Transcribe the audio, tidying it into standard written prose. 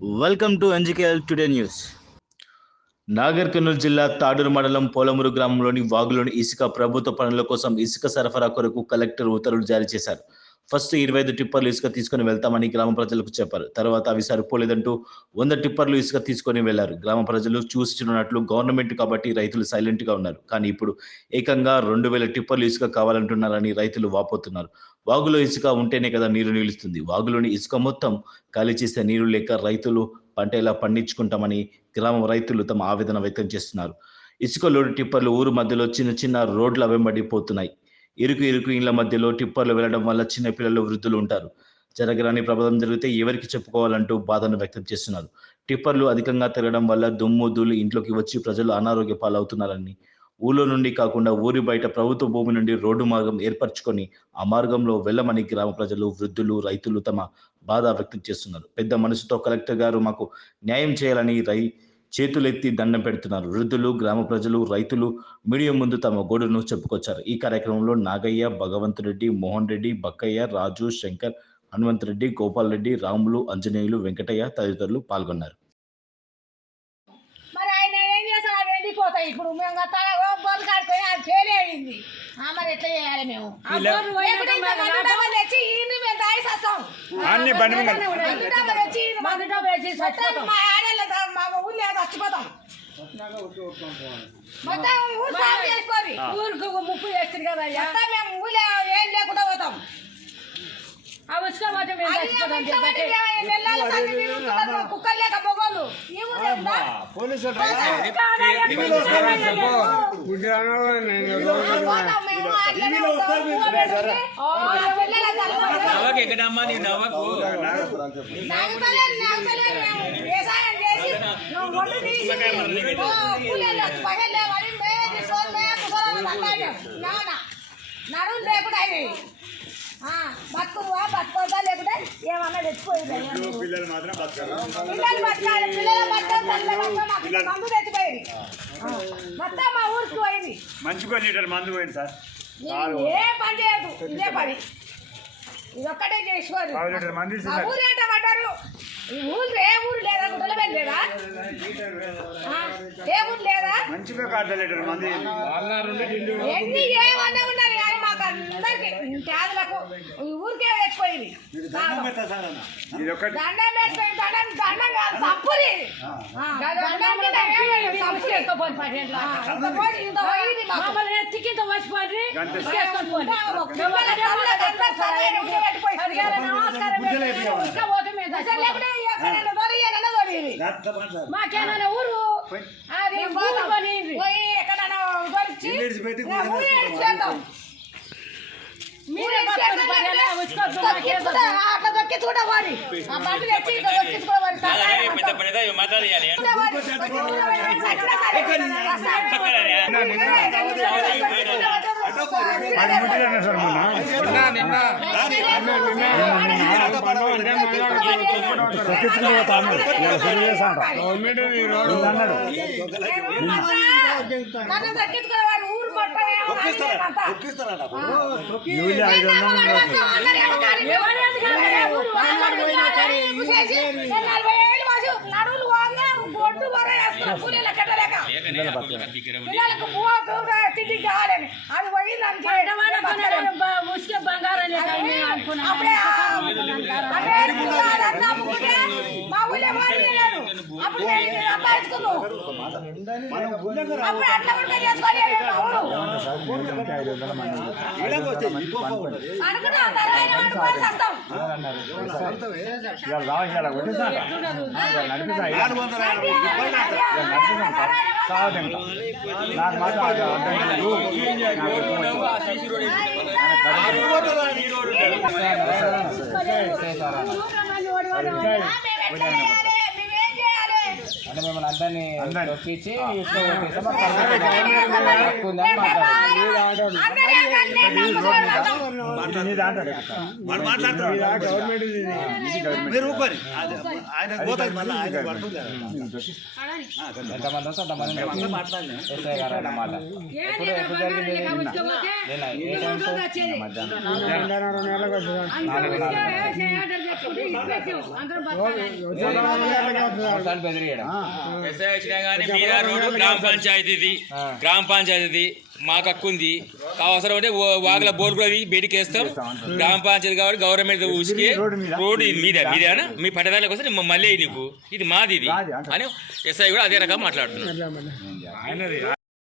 Welcome to NGKL Today News. Nagar Kurnool జిల్లా తాడూరు మండలం పోలమూరు గ్రామంలోని వాగులోని ఇసుక ప్రభుత్వ పనుల కోసం ఇసుక సరఫరా కొరకు కలెక్టర్ ఉత్తర్వులు జారీ చేశారు. ఫస్ట్ 25 టిప్పర్లు ఇసుక తీసుకొని వెళ్తామని గ్రామ ప్రజలకు చెప్పారు. తర్వాత అవి సరిపోలేదంటూ 100 టిప్పర్లు ఇసుక తీసుకొని వెళ్లారు. గ్రామ ప్రజలు చూస్తున్నట్లు గవర్నమెంట్ కాబట్టి రైతులు సైలెంట్ గా ఉన్నారు. కానీ ఇప్పుడు ఏకంగా 2000 టిప్పర్లు ఇసుక కావాలంటున్నారని రైతులు వాపోతున్నారు. వాగులో ఇసుక ఉంటేనే కదా నీరు నిలుస్తుంది. వాగులోని ఇసుక మొత్తం ఖాళీ చేసే నీరు లేక రైతులు పంట ఎలా పండించుకుంటామని గ్రామ రైతులు తమ ఆవేదన వ్యక్తం చేస్తున్నారు. ఇసుక లోడు టిప్పర్లు ఊరు మధ్యలో చిన్న చిన్న రోడ్ల వెంబడి పోతున్నాయి. ఇరుకు ఇళ్ల మధ్యలో టిప్పర్లు వెళ్లడం వల్ల చిన్న పిల్లలు వృద్ధులు ఉంటారు. జరగరాని ప్రమాదం జరిగితే ఎవరికి చెప్పుకోవాలంటూ బాధను వ్యక్తం చేస్తున్నారు. టిప్పర్లు అధికంగా తిరగడం వల్ల దుమ్ము ధూళి ఇంట్లోకి వచ్చి ప్రజలు అనారోగ్య పాలవుతున్నారని, ఊళ్ళో నుండి కాకుండా ఊరి బయట ప్రభుత్వ భూమి నుండి రోడ్డు మార్గం ఏర్పరచుకొని ఆ మార్గంలో వెళ్ళమని గ్రామ ప్రజలు, వృద్ధులు, రైతులు తమ బాధ వ్యక్తం చేస్తున్నారు. పెద్ద మనసుతో కలెక్టర్ గారు మాకు న్యాయం చేయాలని చేతులెత్తి దండం పెడుతున్నారు. వృద్ధులు, గ్రామ ప్రజలు, రైతులు మీడియా ముందు తమ గోడును చెప్పుకొచ్చారు. ఈ కార్యక్రమంలో నాగయ్య, భగవంత్ రెడ్డి, మోహన్ రెడ్డి, బక్కయ్య, రాజు, శంకర్, హనుమంత్ రెడ్డి, గోపాల్ రెడ్డి, రాములు, అంజనేయులు, వెంకటయ్య తదితరులు పాల్గొన్నారు. ఇప్పుడు మేము బోర్లు కాడిపోయి అది ఫెయిల్ అయింది. మరి ఎట్లా చేయాలి? మేము చచ్చిపోతాం. మొత్తం ఊరికి ముప్పు చేస్తుంది కదా. మేము ఊళ్ళో ఏం లేకుండా పోతాం. కుక్కలు లేక పొగలు వ్యవసాయం చేసి నడుము లేకుండా బతుకువా బతుకోదా లేకుంటే ఏమన్నా తెచ్చిపోయింది. పిల్లలు బతకాలి, పిల్లలు మందు తెచ్చిపోయింది. మొత్తం మా ఊరికి పోయింది. మందు పోయింది సార్. ఏ పని చేయదు, ఇదే పని. ఇది ఒక్కటే చేసుకోరు. ఊరు ఏంట పడ్డారు. ఈ ఊరు ఏ ఊరు లేదా, గుడ్డల మీద లేదా, ఏ ఊరు లేదా, ఎన్ని ఏమన్నా ఉండాలి కానీ మాకు అందరికి పేదలకు ఈ ఊరికే తెచ్చిపోయింది. దండం పెట్టిపోయి దండం కాదు సంపురి. ఎత్తికింత వచ్చిపోయి మాకేమైనా ఊరు అది పోయి ఎక్కడైనా అట్లా దొక్కి చూడవాలి. బండి తెచ్చి దొక్కించుకోవాలి. ఊరు నడువులు గొడ్డు తిండి కావాలని అది పోయిందంటే బంగారం మా ఊళ్ళో అప్పుడు సంపాదించుకున్నావు. అప్పుడు అట్లా కూడా చేసుకొని అట్లా మిమ్మల్ని అందరినీ తొక్కించి ఇసుక కొట్టేస్తే మాకు హక్కు ఉందని మాట్లాడారు. ఎంతమంది వస్తే అంతమంది ఎస్ఐ గారు అన్నమాట. ఎప్పుడు జరిగింది? నిన్న ఏ టైం? మధ్యాహ్నం 4 బెదిరియడం. ఎస్ఐ వచ్చినా కానీ మీద రోడ్డు గ్రామ పంచాయతీ మాకు హక్కు ఉంది. అవసరం అంటే వాగుల బోర్డు కూడా బయటికి వేస్తాం. గ్రామ పంచాయతీ కాబట్టి గవర్నమెంట్ ఊసికి రోడ్డు మీదేనా మీ పట్టదాలకు వస్తే మళ్ళీ నీకు ఇది మాది ఇది అని ఎస్ఐ కూడా అదే రకంగా మాట్లాడుతున్నాడు.